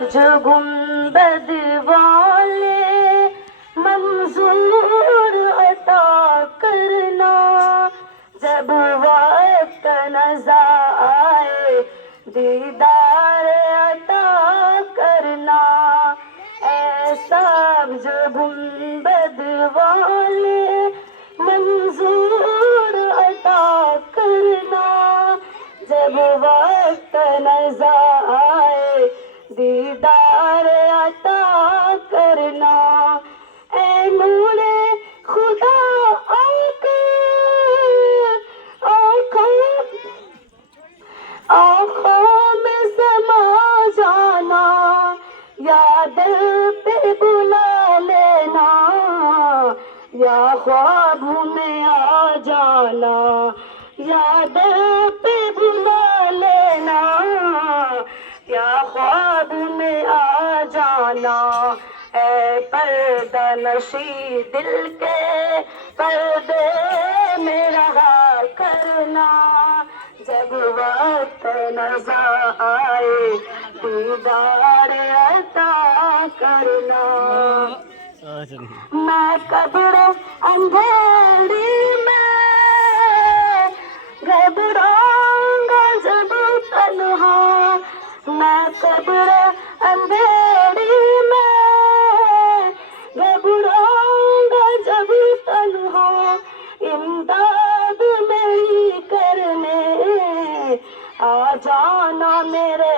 جو گنبد والے منظور عطا کرنا، جب وقت نظر آئے دیدار عطا کرنا، اے سبز گنبد والے منظور عطا کرنا، جب وقت نظر آئے دیدار عطا کرنا، اے نور خدا آ کر آنکھوں میں سما جانا، یا دل پہ بلا لینا، یا خواب میں آ جانا، یا دل پہ بلا لینا، یا خواب میں آ جانا، اے پردہ نشی دل کے پردے میں رہا کرنا، جب وقت نظر آئے دیدار عطا کرنا، میں قبر اندھیری میں گھبراؤں گا جب تنہا، میں قبر اندھیری میں گھبراؤں گا جب تنہا، امداد میری کرنے آ جانا میرے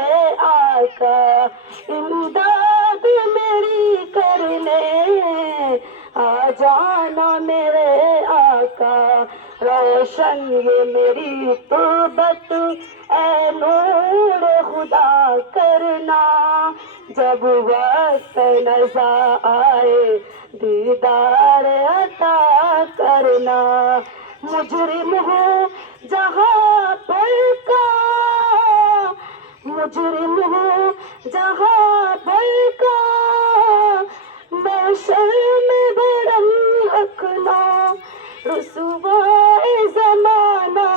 آقا، امداد میری کرنے آ جانا میرے آقا، روشن یہ میری تربت اے نور خدا کرنا، جب وقت نظر آئے دیدار عطا کرنا، مجرم ہوں جہاں پر کا، مجرم ہوں جہاں پر کا، میں شرم برم رکھنا، رسوائے زمانہ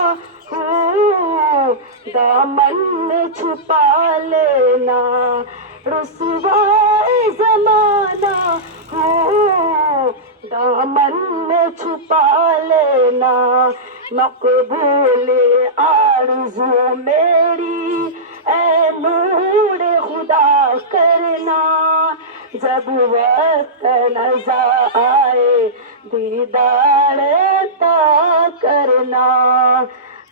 ہوں دامن میں چھپا لینا، رسوائے زمانہ ہوں دامن میں چھپا لینا، مقبول آرزو میری اے نور خدا کرنا، جب وقت نظر آئے دیدار عطا کرنا،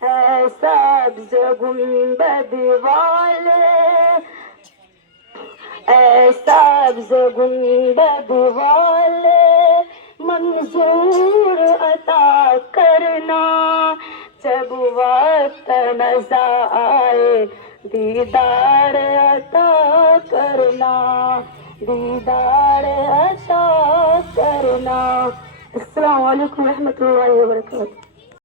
اے سبز گنبد والے، اے سبز گنبد والے منظور عطا کرنا، جب وقت نظر آئے دیدار عطا کرنا، دیدار عطا کرنا۔ السلام علیکم ورحمۃ اللہ وبرکاتہ۔